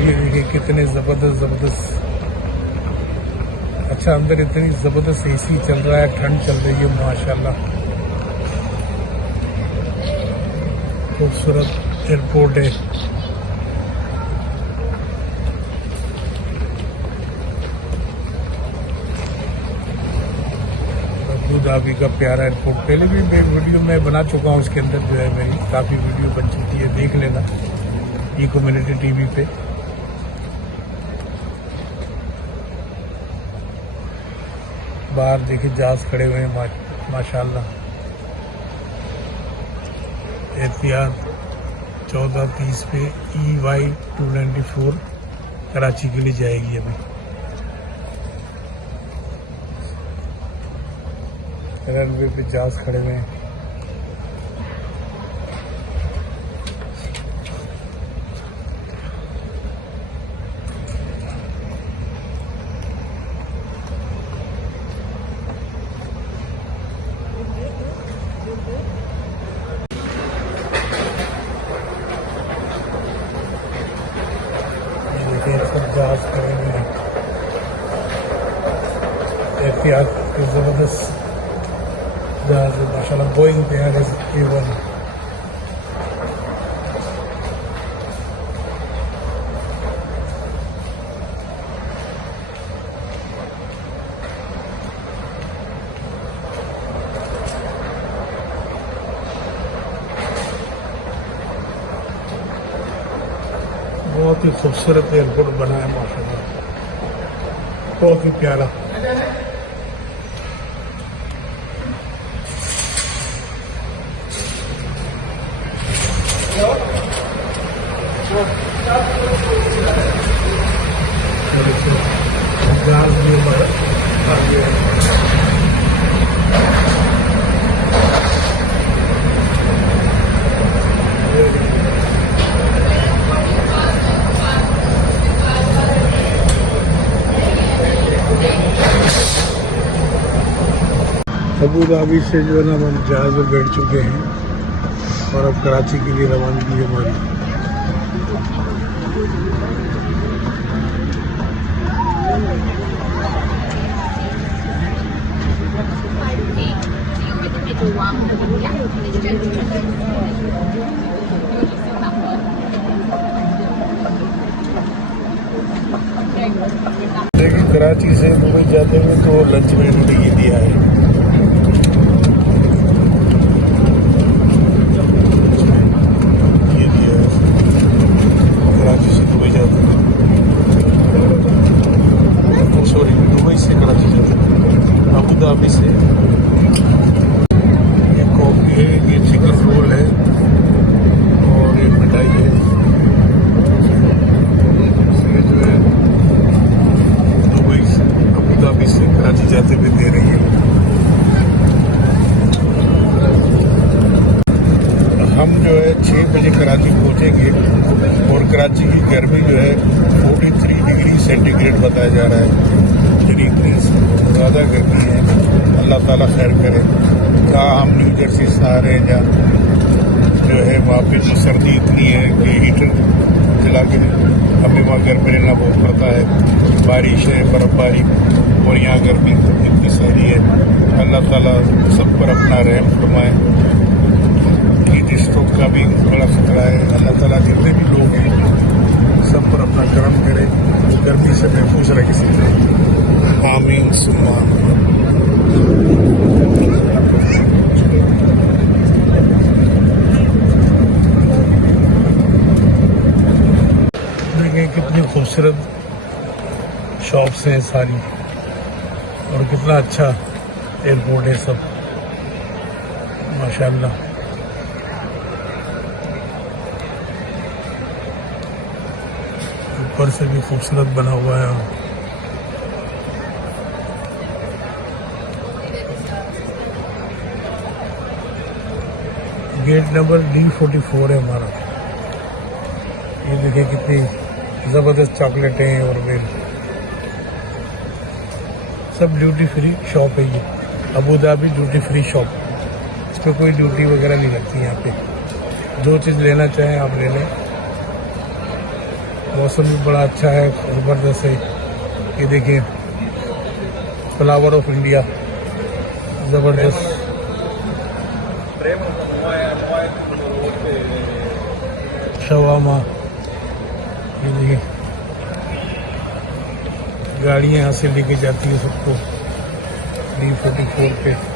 ये देखिए कितने ज़बरदस्त। अच्छा, अंदर इतनी ज़बरदस्त एसी चल रहा है, ठंड चल रही है माशाल्लाह। खूबसूरत एयरपोर्ट है। अबू धाबी का प्यारा एयरपोर्ट। पहले भी मैं वीडियो में बना चुका हूँ, उसके अंदर जो है मेरी काफ़ी वीडियो बन चुकी है, देख लेना ई कम्युनिटी टीवी पे। बाहर देखिए जहाज खड़े हुए हैं माशाल्लाह। एहतियात 14:30 पे EY294 कराची के लिए जाएगी अभी। रनवे पे जहाज खड़े हुए हैं। सब जहाज खड़े हुए हैं। एहतियात के ज़बरदस्त जहाज है माशाल्लाह। बोइंग तैयार है A1। बहुत ही खूबसूरत एयरपोर्ट बना है माशाल्लाह, बहुत ही प्यारा। जहाज भी अबू धाबी से जो है ना हम जहाज में बैठ चुके हैं और अब कराची के लिए रवानगी है हमारी। लेकिन कराची से दुबई जाते हुए तो लंच में इन्होंने ये दिया है। अबू धाबी से ये कॉफ़ी है, ये चिकन रोल है और ये मिठाई है। ये जो है दुबई से अबू धाबी से कराची जाते हुए दे रही है। हम जो है 6 बजे कराची पहुंचेंगे और कराची की गर्मी जो है 43 डिग्री सेंटीग्रेड बताया जा रहा है। इतनी ज़्यादा गर्मी है, अल्लाह ताला खैर करे। कहाँ हम न्यू जर्सी से आ रहे हैं जहाँ जो है वहाँ पे तो सर्दी इतनी है कि हीटर चला के हमें वहाँ गर्मी रहना बहुत पड़ता है। बारिश है, बर्फबारी, और यहाँ गर्मी इतनी सारी है। अल्लाह ताला सब पर अपना रहम फरमाए। हीट स्ट्रोक का भी बड़ा खतरा है। अल्लाह ताला जितने भी लोग हैं सब पर अपना करम करे, गर्मी से महफूज रहे किसी से। आमीन सुम्मा देखिए कितनी खूबसूरत शॉप्स हैं सारी और कितना अच्छा एयरपोर्ट है सब माशाल्लाह। ऊपर से भी खूबसूरत बना हुआ है। गेट नंबर D44 है हमारा। ये देखिए कितनी ज़बरदस्त चॉकलेटें हैं और बेल, सब ड्यूटी फ्री शॉप है। ये Abu Dhabi duty free shop, इस पर कोई ड्यूटी वगैरह नहीं लगती। यहाँ पे जो चीज़ लेना चाहें आप ले लें। मौसम भी बड़ा अच्छा है, ज़बरदस्त है। ये देखिए फ्लावर ऑफ इंडिया, ज़बरदस्त। शवामा, ये देखिए गाड़ियाँ यहाँ से लेके जाती है सबको D44 पे।